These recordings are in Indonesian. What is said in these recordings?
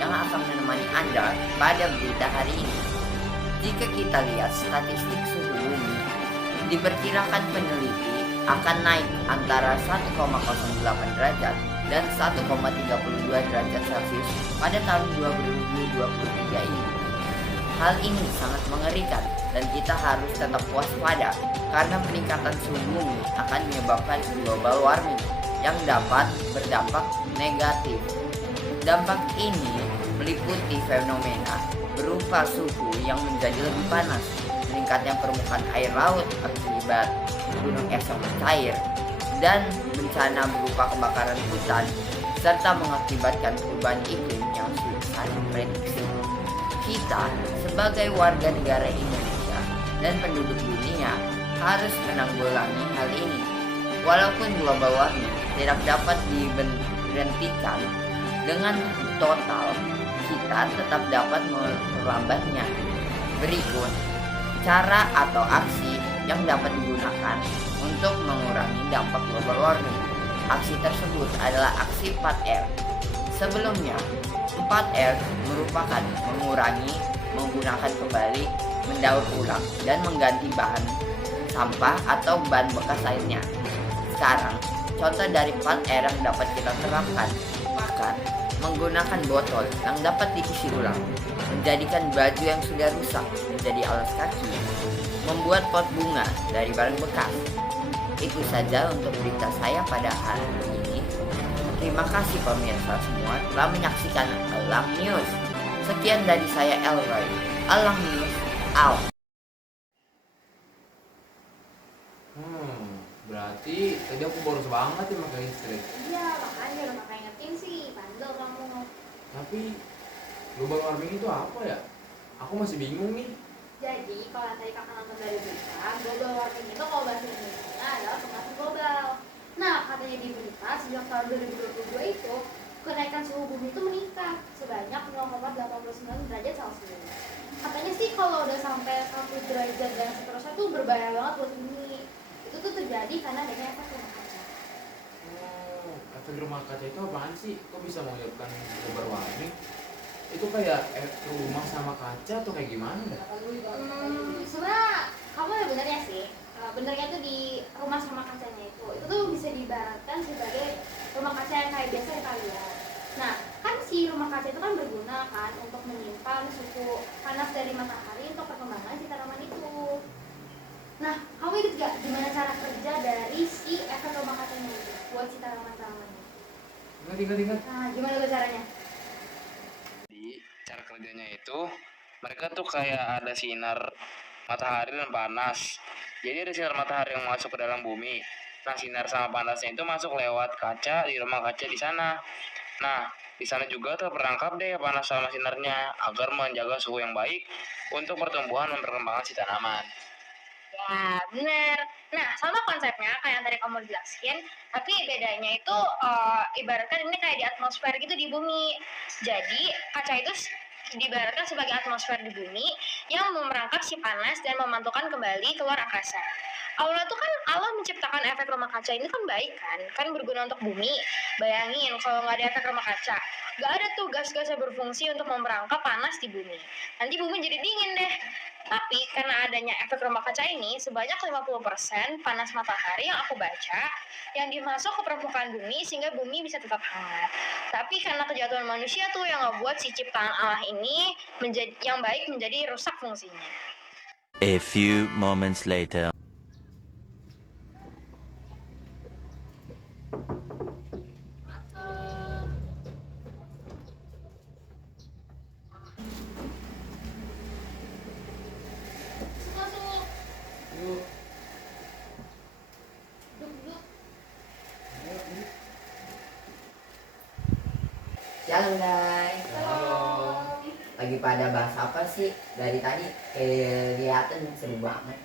yang akan menemani Anda pada berita hari ini. Jika kita lihat statistik suhu bumi, diperkirakan peneliti akan naik antara 1,08 derajat dan 1,32 derajat Celcius pada tahun 2023 ini. Hal ini sangat mengerikan dan kita harus tetap waspada karena peningkatan suhu bumi akan menyebabkan global warming yang dapat berdampak negatif. Dampak ini meliputi fenomena berupa suhu yang menjadi lebih panas, meningkatnya permukaan air laut akibat gunung es yang mencair, dan bencana berupa kebakaran hutan, serta mengakibatkan perubahan iklim yang susah diprediksi. Kita sebagai warga negara Indonesia dan penduduk dunia harus menanggulangi hal ini. Walaupun global warming tidak dapat diberhentikan dengan total, kita tetap dapat melambatnya. Berikut cara atau aksi yang dapat digunakan untuk mengurangi dampak global warming. Aksi tersebut adalah aksi 4R. Sebelumnya, 4R merupakan mengurangi, menggunakan kembali, mendaur ulang, dan mengganti bahan sampah atau bahan bekas lainnya. Sekarang, contoh dari 4R yang dapat kita terapkan, bahkan menggunakan botol yang dapat diisi ulang, menjadikan baju yang sudah rusak menjadi alas kaki, membuat pot bunga dari barang bekas. Itu saja untuk berita saya pada hari ini. Terima kasih pemirsa semua telah menyaksikan Elang News. Sekian dari saya Elroy. Elang News out. Berarti tadi aku boros banget ya pakai listrik. Iya, makanya udah kakak ingetin sih, bandel kamu. Tapi global warming itu apa ya? Aku masih bingung nih. Jadi, kalau tadi kakak nonton dari berita, global warming itu kalau bahasa Indonesia adalah pemanasan global. Nah, katanya di berita, sejak tahun 2022 itu, kenaikan suhu bumi itu meningkat sebanyak 0,89 derajat Celcius. Katanya sih kalau udah sampai 1 derajat dan seterusnya tuh berbahaya banget buat bumi. Itu tuh terjadi karena adanya efek rumah kaca. Efek rumah kaca itu apaan sih? Kok bisa menyebabkan global warming? Itu kayak rumah sama kaca atau kayak gimana dah? Sebenarnya kamu ada benernya sih. Benernya tuh di rumah sama kacanya itu tuh bisa diibaratkan sebagai rumah kaca yang kayak biasa kita lihat. Nah, kan si rumah kaca itu kan berguna kan untuk menyimpan suhu panas dari matahari untuk perkembangan si tanaman itu. Nah, kamu ingat gak gimana cara kerja dari si efek rumah kacanya itu buat si tanaman-tanamannya? Ingat. Nah, gimana tuh caranya? Jadi cara kerjanya itu mereka tuh kayak ada sinar matahari dan panas. Jadi ada sinar matahari yang masuk ke dalam bumi. Nah, sinar sama panasnya itu masuk lewat kaca di rumah kaca di sana. Nah, di sana juga terperangkap deh panas sama sinarnya agar menjaga suhu yang baik untuk pertumbuhan dan perkembangan si tanaman. Ya, bener. Nah, sama konsepnya kayak yang tadi kamu jelasin, tapi bedanya itu ibaratkan ini kayak di atmosfer gitu di bumi. Jadi, kaca itu diibaratkan sebagai atmosfer di bumi yang memerangkap si panas dan memantulkan kembali keluar angkasa. Allah tuh kan Allah menciptakan efek rumah kaca ini kan baik kan berguna untuk bumi. Bayangin kalau nggak ada efek rumah kaca, nggak ada tuh gas-gas yang berfungsi untuk memerangkap panas di bumi. Nanti bumi jadi dingin deh. Tapi karena adanya efek rumah kaca ini, sebanyak 50% panas matahari yang aku baca yang dimasuk ke permukaan bumi sehingga bumi bisa tetap hangat. Tapi karena kejatuhan manusia tuh yang ngebuat si ciptaan Allah ini menjadi yang baik menjadi rusak fungsinya. A few moments later. Masuk. Yuk. Duduk. Shalom guys. Halo. Lagi pada bahas apa sih? Dari tadi kelihatan seru banget.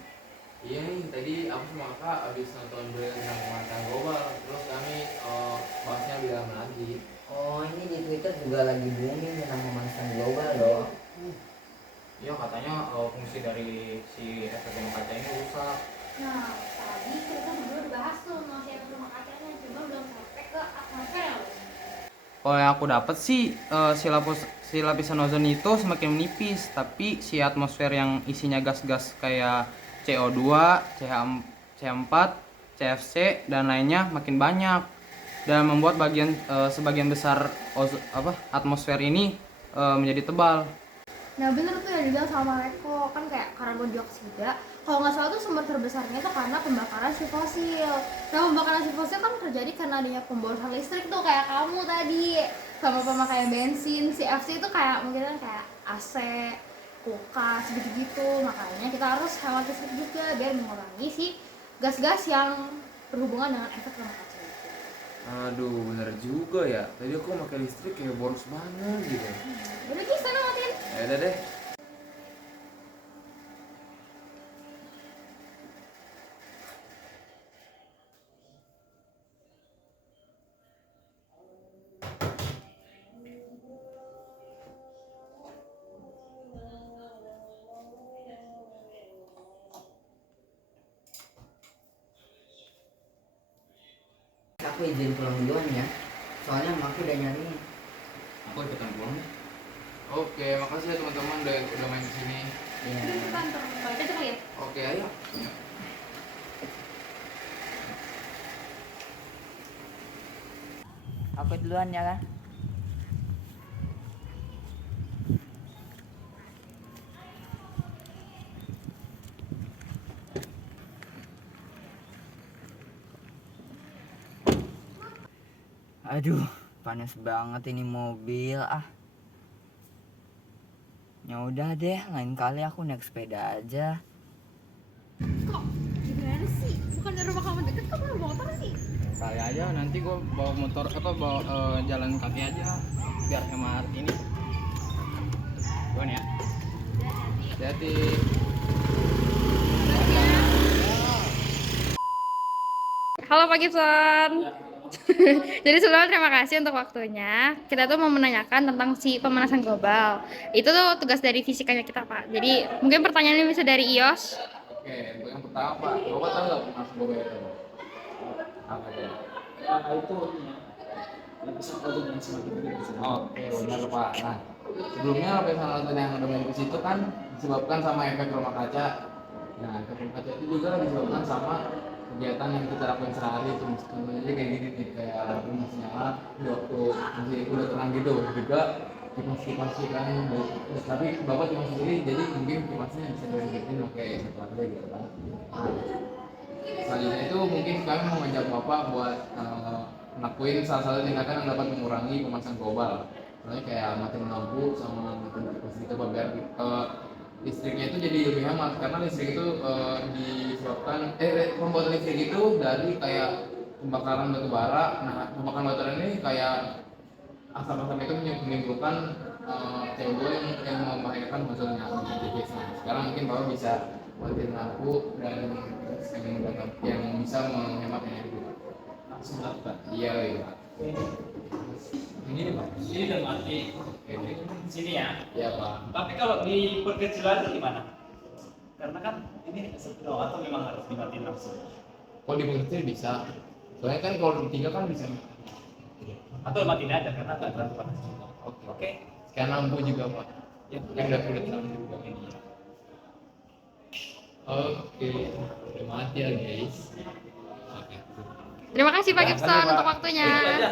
Iya nih, tadi aku sama kakak habis nonton berita tentang pemanasan global. Terus kami bahasnya lebih dalam lagi. Oh, ini di Twitter juga lagi booming tentang pemanasan global loh. Iya, katanya fungsi dari si efek rumah kaca ini rusak. Nah, tadi kita berdua udah bahas tuh masih efek rumah kacanya, cuma belum sampai ke atmosfer ya. Oh, yang aku dapat sih si lapisan ozon itu semakin menipis, tapi si atmosfer yang isinya gas-gas kayak CO2, CH4, CFC dan lainnya makin banyak dan membuat sebagian besar atmosfer ini menjadi tebal. Nah bener tuh yang dibilang sama Reko, kan kayak karbon dioksida kalau nggak salah tuh sumber terbesarnya tuh karena pembakaran si fosil. Nah pembakaran si fosil kan terjadi karena adanya pemborosan listrik tuh kayak kamu tadi, sama pemakaian bensin. Si FC itu kayak mungkin kan kayak AC, kulkas gitu-gitu, makanya kita harus hemat listrik juga biar mengurangi si gas-gas yang berhubungan dengan efek rumah kaca itu. Aduh, bener juga ya. Tadi aku pakai listrik kayak boros banget gitu. Udah bisa matiin. Ya udah deh. Aku izin pulang duluan ya. Soalnya emakku udah nyariin. Aku ikutan pulang nih. Oke, makasih ya teman-teman udah main di sini. Iya. Kita antar balik aja kali ya. Oke, ayo. Aku duluan ya kan. Aduh, panas banget ini mobil ah. Ya udah deh, lain kali aku naik sepeda aja. Kok gimana sih? Bukan dari rumah kamu deket, kok bawa motor sih? Kali aja nanti gue bawa motor jalan kaki aja biar hemat ini. Gimana ya? Hati-hati. Halo Pak Gibson. Jadi sebelumnya terima kasih untuk waktunya. Kita tuh mau menanyakan tentang si pemanasan global. Itu tuh tugas dari fisikanya kita Pak. Jadi mungkin pertanyaannya bisa dari Ios. Oke, untuk yang pertama Pak, Bapak tahu nggak pemanasan global itu? Apa itu? Itu lapisan ozon yang semakin menipis. Oke, benar Pak. Nah, sebelumnya lapisan ozon yang ada menipis itu kan disebabkan sama efek rumah kaca. Nah, efek rumah kaca itu juga disebabkan sama kegiatan yang kita lakukan sehari. Contohnya kayak gini nih, kayak lampu masih nyala di waktu masih udah terang gitu. Juga kipas kan, tapi Bapak cuma sendiri, jadi mungkin kipasnya bisa dilanjutin pakai satu aja gitu kan. Nah, selanjutnya itu mungkin kami mau ngajak Bapak buat ngelakuin salah satu tindakan yang dapat mengurangi pemanasan global. Soalnya kayak matiin lampu sama matiin kipas gitu biar listriknya itu jadi lebih hemat, karena listrik itu disebabkan pembuatan listrik itu dari kayak pembakaran batu bara. Nah, pembakaran batu bara ini kayak asap-asap itu menimbulkan CO2 yang membahayakan ozonnya. Nah, sekarang mungkin Bapak bisa matiin lampu dan yang bisa menghemat energi. Langsung lakukan. Iya, iya. Ini Pak, ini udah mati. Di sini ya. Iya Pak. Tapi kalau di perkecilan itu gimana? Karena kan ini sepenuh atau memang harus dimatiin langsung. Kalau di kecil bisa. Soalnya kan kalau di tiga kan bisa. Atau matiin aja karena nggak terlalu panas. Oke. Sekarang lampu juga Pak. Ya, Yang udah terang juga ini. Oke, udah mati ya guys. Oke. Terima kasih Pak Gibson untuk waktunya. Itu aja.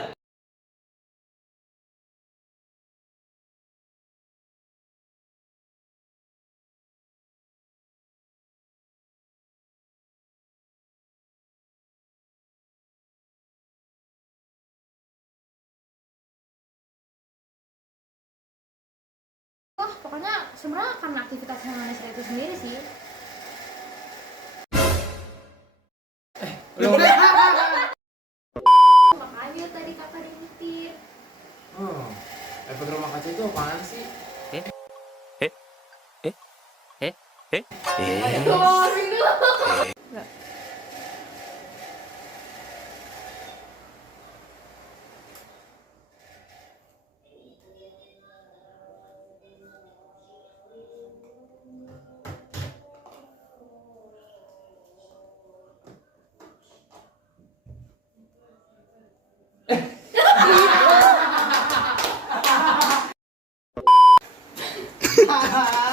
Wah pokoknya sebenarnya karena aktivitas Indonesia itu sendiri sih. Makanya tadi kakak diintip. Efek rumah kaca itu apaan sih? Keluarin dulu. Hahaha.